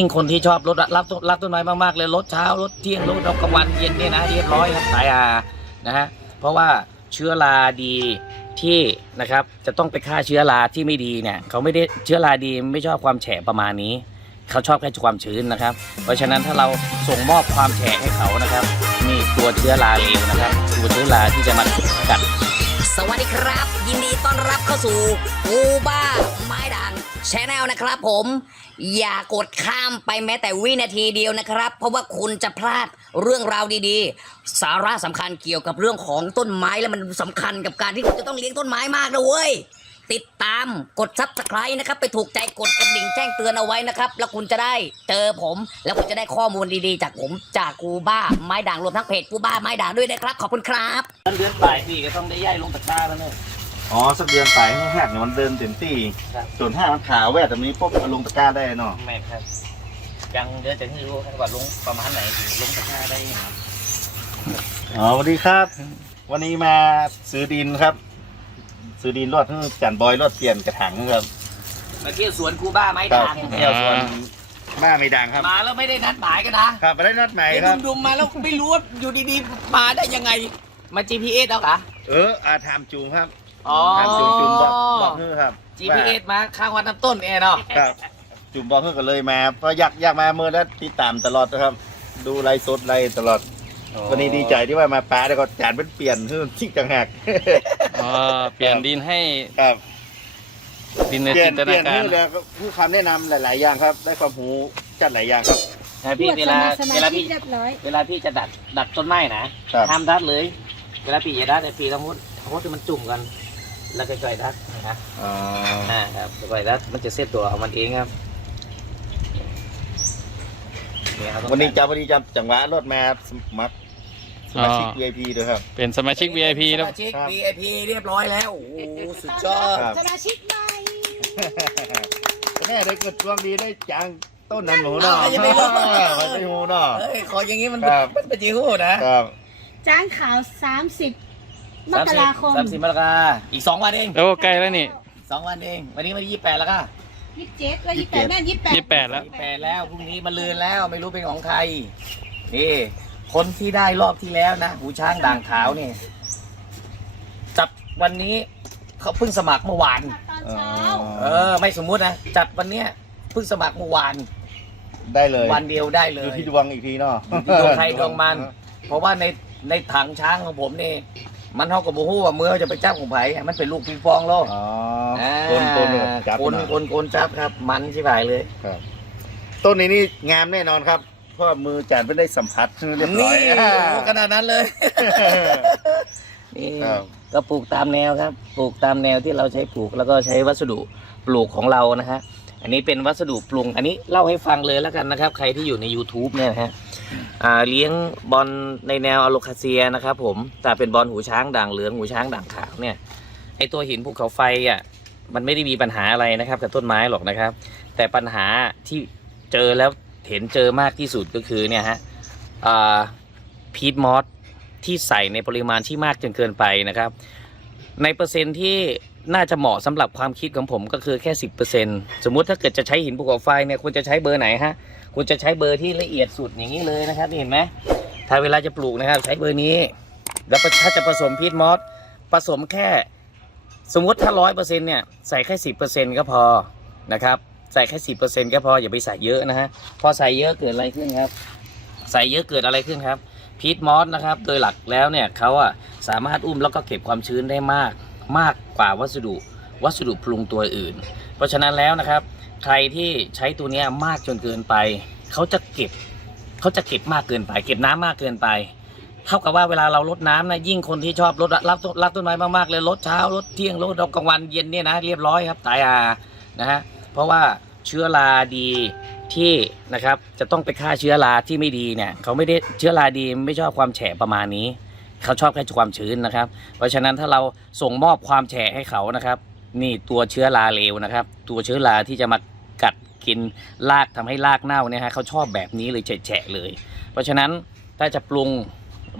ยิ่งคนที่ชอบรถรักรักต้นไม้มากๆเลยรถเช้ารถเที่ยงรถกลางวันเย็นเนี่ยนะเรียบร้อยครับสายอานะฮะเพราะว่าเชื้อราดีที่นะครับจะต้องไปฆ่าเชื้อราที่ไม่ดีเนี่ยเขาไม่ได้เชื้อราดีไม่ชอบความแฉะประมาณนี้ เขาชอบแค่ความชื้นนะครับ เพราะฉะนั้นถ้าเราส่งมอบความแฉะให้เขานะครับนี่ตัวเชื้อราเลวนะครับตัวเชื้อราที่จะมากัดสวัสดีครับ ยินดีต้อนรับเข้าสู่กูบ้าไม้ด่าง ชแนลนะครับผม อย่ากดข้ามไปแม้แต่วินาทีเดียวนะครับ เพราะว่าคุณจะพลาดเรื่องราวดีๆ สาระสำคัญเกี่ยวกับเรื่องของต้นไม้และมันสำคัญกับการที่คุณจะต้องเลี้ยงต้นไม้มากนะเว้ยติดตามกดซับสไครต์นะครับ ไปถูกใจกดกระดิ่งแจ้งเตือนเอาไว้นะครับ แล้วคุณจะได้เจอผม แล้วคุณจะได้ข้อมูลดีๆ จากผมจากกูบ้าไม้ด่างรวมทั้งเพจกูบ้าไม้ด่างด้วยนะครับ ขอบคุณครับ เดือนปลายปีก็ต้องได้ย้ายลงตะกร้าแล้วเนี่ย อ๋อสักเดือนไปให้แหกเนี่ยมันเดินเต็มที่ครับ ส่วนถ้ามันขาวแวดแบบนี้ปุ๊บเอาลงตะกร้าได้เนาะแม่ครับ ยังเดี๋ยวจะให้รู้ครับว่าลงประมาณไหนถึงลงตะกร้าได้ครับอ๋อสวัสดีครับ วันนี้มาซื้อดินครับ ซื้อดินรอดให้จันบอยรอดเปลี่ยนกระถางครับมาเที่ยวสวนคูบ้าไม้ครับด่างเที่ยวสวนบ้าไม่ดังครับ มาแล้วไม่ได้นัดหมายกันนะครับไปได้นัดใหม่ไอ้ครับดุมๆมาแล้วไม่รู้ว่าอยู่ดีๆมาได้ยังไง มา GPS เอาเหรอเอออาถามจูงครับ อ๋อถามจูงจูงบอกบอกเพื่อครับ GPS มาข้างวันน้ำต้นเองเนาะว่าครับจูงบอกเพื่อกันเลยมาเพราะอยากอยากมาเมื่อแล้วติดตามตลอดนะครับ ดูไลฟ์สดไลฟ์ตลอด วันนี้ดีใจที่ว่ามาป้าแล้วก็จานเป็นเปลี่ยนเพื่อที่ต่างหากอ๋อเปลี่ยนดินให้ครับ ดินในเปลี่ยจินนตเปลี่นายนการให้แล้วก็ผู้คำแนะนำหลาย ๆ อย่างครับ ได้ความรู้จัดหลายอย่างครับ นะพี่เวลาสมาเวลาชิพี่กเรียบร้อย เวลาพี่จะดัดดัดต้นไม้นะครับ ห้ามดัดเลย เวลาพี่จะดัดเนี่ยพี่ต้องมุดมุดให้มันจุ่มกัน แล้วก็ค่อยๆดัดนะอ๋ออ่าครับค่อยๆดัดมันจะเซตตัวของมันเองครับเนี่ยเราต้องวันนี้จะวันนี้จะจังหวะรถมาสมัครสมาชิก VIP ด้วยครับ เป็นสมาชิก VIP สแล้วมาชิก ครับ VIP เรียบร้อยแล้ว โอ้โหสุดยอด ครับ สมาชิกใหม่แน่ได้เกิดช่วงดีได้จังต้นนั้นหนูเนาะอ้าวยังไม่รู้มันไม่หนูเนาะ เฮ้ย ขออย่างนี้มันครับ มันเป็นจีฮู้นะ ครับ จ้างข่าว 30 มกราคม สามสิบมกราอีกสองวันเองโอ้ใกล้แล้วนี่ สองวันเอง วันนี้มันยี่แปดแล้วก็27แล้ว28แม่น28ยี่แปดแล้ว ยี่แปดแล้วพรุ่งนี้มันลืนแล้วไม่รู้เป็นของใคร นี่คนที่ได้รอบที่แล้วนะหูช้างด่างขาวนี่จับวันนี้เขาเพิ่งสมัครเมื่อวาน ตอนเช้าเออ ไม่สมมุตินะจัดวันเนี้ยเพิ่งสมัครเมื่อวาน ได้เลยวันเดียวได้เลดูยที่ดวงอีกทีเนาะ ดวงใครดวงมัน เพราะว่าในในถังช้างของผมนี่ มันเท่ากับโมโหว่าเมื่อจะไปจับของไผ่มันเป็นลูกปิงปองโลกอ๋ออ่าต้นต้นเนี่ยจับคนหน่อยคนคนจับครับ มันใช่ไหมเลยครับ ต้นนี้นี่งามแน่นอนครับเพราะว่ามือจานไม่ได้สัมผัสเรียบร้นี่อยโอ้โหขนาดนั้นเลยนี่ครับก็ปลูกตามแนวครับ ปลูกตามแนวที่เราใช้ปลูกแล้วก็ใช้วัสดุปลูกของเรานะฮะ อันนี้เป็นวัสดุปรุง อันนี้เล่าให้ฟังเลยแล้วกันนะครับ ใครที่อยู่ใน YouTube เนี่ยนะฮะเลี้ยงบอลในแนวอะโลคาเซียนะครับผมแต่เป็นบอลหูช้างด่างเหลืองหูช้างด่างขาวเนี่ยไอตัวหินภูเขาไฟอะมันไม่ได้มีปัญหาอะไรนะครับกับต้นไม้หรอกนะครับ แต่ปัญหาที่เจอแล้วเห็นเจอมากที่สุดก็คือเนี่ยฮะพีทมอสที่ใส่ในปริมาณที่มากจนเกินไปนะครับ ในเปอร์เซ็นที่ น่าจะเหมาะสำหรับความคิดของผมก็คือแค่สิบเปอร์เซ็นสมมุติถ้าเกิดจะใช้หินภูเขาไฟเนี่ยคุณจะใช้เบอร์ไหนฮะคุณจะใช้เบอร์ที่ละเอียดสุดอย่างนี้เลยนะครับนี่เห็นไหมถ้าเวลาจะปลูกนะครับ ใช้เบอร์นี้ แล้วถ้าจะผสมพีทมอสผสมแค่ สมมุติถ้าร้อยเปอร์เซ็นเนี่ยใส่แค่สิบเปอร์เซ็นก็พอนะครับใส่แค่สิบเปอร์เซ็นก็พออย่าไปใส่เยอะนะฮะพอใส่เยอะเกิดอะไรขึ้นครับ ใส่เยอะเกิดอะไรขึ้นครับพีทมอสนะครับโดยหลักแล้วเนี่ยเขาอะสามารถอุ้มแล้วก็เก็บความชื้นได้มาก มากกว่าวัสดุวัสดุปรุงตัวอื่น เพราะฉะนั้นแล้วนะครับ ใครที่ใช้ตัวนี้มากจนเกินไป เขาจะเก็บเขาจะเก็บมากเกินไป เก็บน้ำมากเกินไป เท่ากับว่าเวลาเราลดน้ำนะยิ่งคนที่ชอบรถรักต้นรักต้นไม้มากๆเลยรถเช้ารถเที่ยงรถกลางวันเย็นเนี่ยนะเรียบร้อยครับตายอานะฮะเพราะว่าเชื้อราดีที่นะครับจะต้องไปฆ่าเชื้อราที่ไม่ดีเนี่ยเขาไม่ได้เชื้อราดีไม่ชอบความแฉะประมาณนี้ เขาชอบแค่ความชื้นนะครับ เพราะฉะนั้นถ้าเราส่งมอบความแฉะให้เขานะครับ นี่ตัวเชื้อราเลวนะครับ ตัวเชื้อราที่จะมากัดกินรากทำให้รากเน่าเนี่ยฮะเขาชอบแบบนี้เลยแฉะๆเลย เพราะฉะนั้นถ้าจะปรุง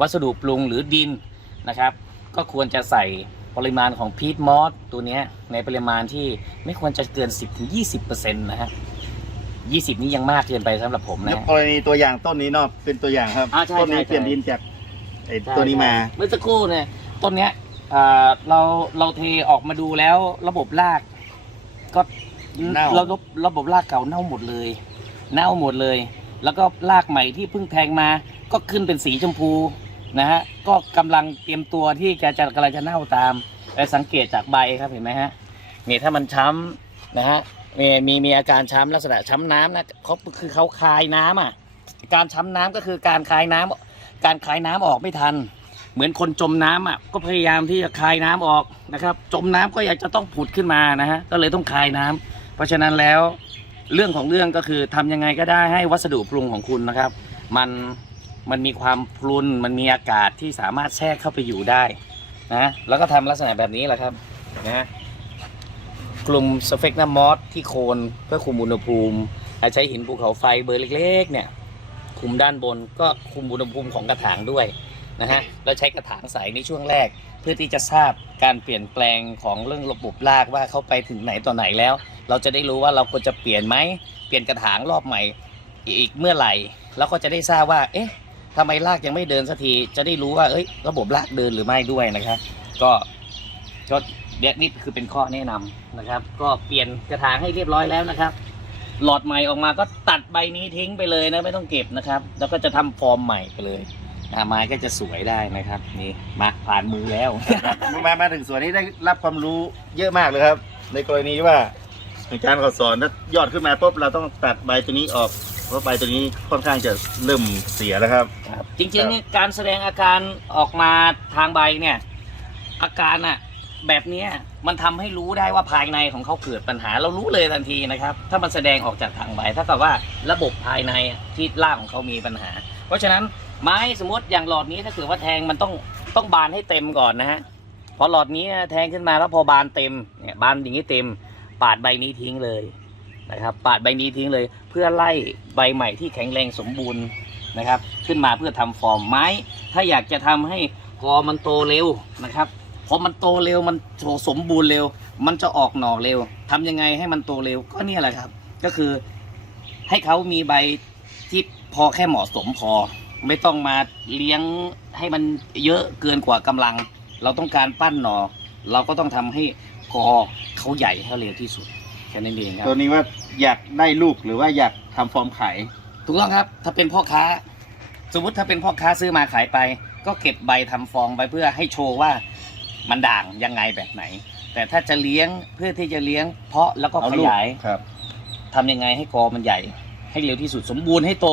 วัสดุปรุงหรือดินนะครับ ก็ควรจะใส่ปริมาณของพีทมอสตัวเนี้ยในปริมาณที่ไม่ควรจะเกิน 10-20%นะฮะยี่สิบนี้ยังมากเกินไปสำหรับผมนะยกฮะกรณีตัวอย่างต้นนี้เนาะเป็นตัวอย่างครับอ่าใช่ต้นนี้ใช่เปลี่ยนใช่ดินจาก ไอ้ใช่ตัวนี้มาใช่เมื่อสักครู่เนี่ยต้นเนี้ยอ่าเราเราเทออกมาดูแล้วระบบราก ก็เน่า ระบบระบบรากเก่าเน่าหมดเลย เน่าหมดเลย แล้วก็รากใหม่ที่เพิ่งแทงมา ก็ขึ้นเป็นสีชมพูนะฮะก็กำลังเตรียมตัวที่จะจะกำลังจะเน่าตามแต่สังเกตจากใบครับเห็นไหมฮะนี่ถ้ามันช้ำนะฮะมีมีมีอาการช้ำลักษณะช้ำน้ำนะเขาคือเขาคายน้ำอะ การช้ำน้ำก็คือการคายน้ำ การคลายน้ำออกไม่ทัน เหมือนคนจมน้ำอะก็พยายามที่จะคลายน้ำออกนะครับ จมน้ำก็อยากจะต้องผุดขึ้นมานะฮะก็เลยต้องคลายน้ำเพราะฉะนั้นแล้วเรื่องของเรื่องก็คือทำยังไงก็ได้ให้วัสดุปรุงของคุณนะครับ มันมันมีความพรุนมันมีอากาศที่สามารถแทรกเข้าไปอยู่ได้นะแล้วก็ทำลักษณะแบบนี้แหละครับนะกลุ่มสเฟกนามอสที่โคนเพื่อคุมอุณหภูมิใช้หินภูเขาไฟเบอร์เล็กๆเนี่ย คุมด้านบนก็คุมอุณหภูมิของกระถางด้วยนะฮะเราใช้กระถางใสในช่วงแรก เพื่อที่จะทราบการเปลี่ยนแปลงของเรื่องระบบรากว่าเขาไปถึงไหนต่อไหนแล้ว เราจะได้รู้ว่าเราควรจะเปลี่ยนไหมเปลี่ยนกระถางรอบใหม่อีกเมื่อไหร่แล้วก็จะได้ทราบว่า เอ๊ะทำไมรากยังไม่เดินสักทีจะได้รู้ว่าเอ้ย ระบบรากเดินหรือไม่ด้วยนะครับ ก็ก็เดี๋ยนี่คือเป็นข้อแนะนำนะครับ ก็เปลี่ยนกระถางให้เรียบร้อยแล้วนะครับ หลอดใหม่ออกมาก็ตัดใบนี้ทิ้งไปเลยนะไม่ต้องเก็บนะครับ แล้วก็จะทำฟอร์มใหม่ไปเลยอ่าไม้ก็จะสวยได้นะครับนี่มาผ่านมือแล้ว มามาถึงส่วนนี้ได้รับความรู้เยอะมากเลยครับ ในกรณีว่าอาจารย์เขาสอนถ้ายอดขึ้นมาปุ๊บเราต้องตัดใบตัวนี้ออกเพราะใบตัวนี้ค่อนข้างจะเริ่มเสียแล้วครับ จริงๆเนี่ยการแสดงอาการออกมาทางใบเนี่ย อาการอะ แบบนี้มันทำให้รู้ได้ว่าภายในของเขาเกิดปัญหา เรารู้เลยทันทีนะครับ ถ้ามันแสดงออกจากทางใบเท่ากับว่าระบบภายในที่รากของเขามีปัญหา เพราะฉะนั้นไม้สมมติอย่างหลอดนี้ถ้าเกิดว่าแทงมันต้องต้องบานให้เต็มก่อนนะฮะพอหลอดนี้แทงขึ้นมาแล้วพอบานเต็มเนี่ยบานอย่างนี้เต็ม ปาดใบนี้ทิ้งเลยนะครับ ปาดใบนี้ทิ้งเลย เพื่อไล่ใบใหม่ที่แข็งแรงสมบูรณ์นะครับ ขึ้นมาเพื่อทำฟอร์มไม้ ถ้าอยากจะทำให้กอมันโตเร็วนะครับ พอมันโตเร็วมันโตสมบูรณ์เร็ว มันจะออกหน่อเร็วทำยังไงให้มันโตเร็วก็เนี่ยแหละครับ ก็คือให้เขามีใบที่พอแค่เหมาะสมพอ ไม่ต้องมาเลี้ยงให้มันเยอะเกินกว่ากำลัง เราต้องการปั้นหน่อ เราก็ต้องทำให้กอเขาใหญ่ให้เร็วที่สุดแค่นั้นเองครับตัวนี้ว่าอยากได้ลูกหรือว่าอยากทำฟอร์มขายถูกต้องครับ ถ้าเป็นพ่อค้า สมมติถ้าเป็นพ่อค้าซื้อมาขายไป ก็เก็บใบทำฟองไปเพื่อให้โชว์ว่า มันด่างยังไงแบบไหน แต่ถ้าจะเลี้ยงเพื่อที่จะเลี้ยง เพาะแล้วก็เอาขลูกยายครับทำยังไงให้กอมันใหญ่ ให้เร็วที่สุด สมบูรณ์ให้โต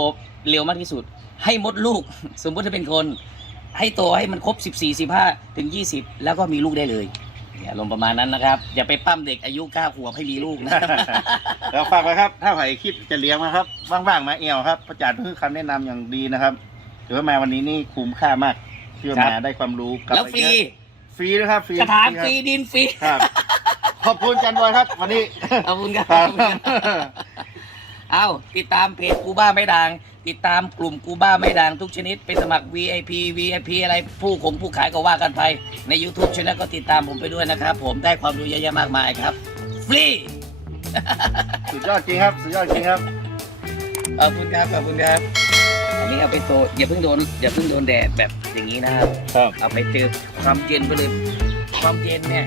เร็วมากที่สุด ให้มดลูก สมมติถ้าเป็นคน ให้โตให้มันครบ 14 15ถึง20 แล้วก็มีลูกได้เลยเนี่ยลมณ์ประมาณนั้นนะครับ อย่าไปปั้มเด็กอายุ9ขวบให้มีลูกนะแล้วฝากไว้ครับ ถ้าใครคิดจะเลี้ยงนะครับว่างๆมาเอวครับประจานเพื่อคำแนะนำอย่างดีนะครับถือว่ามาวันนี้นี่คุ้มค่ามากที่ว่าครับมาได้ความรู้กบแล้วไปฟรี เยอะ ฟรีนะครับฟรีกระถางฟรีคดินฟรีรับ ขอบคุณจันบอยครับ วันนี้ขอบคุณครับครับเอาติดตามเพจกูบ้าไม่ดัง ติดตามกลุ่มกูบ้าไม่ดังทุกชนิด ไปสมัคร VIP VIP อะไรผู้คงผู้ขายก็ว่ากันไป ใน YouTube ช anel ก็ติดตามผมไปด้วยนะครับ ผมได้ความรู้เยอะแยะมากมายครับ ฟรี สุดยอดจริงครับ สุดยอดจริงครับ ขอบคุณครับ ขอบคุณครับ อันนี้เอาไปโตอย่าเพิ่งโดนอย่าเพิ่งโดนแดดแบบ อย่างนี้นะครับ ครับ เอาไปเจอความเย็นไปเลย ความเย็นเนี่ย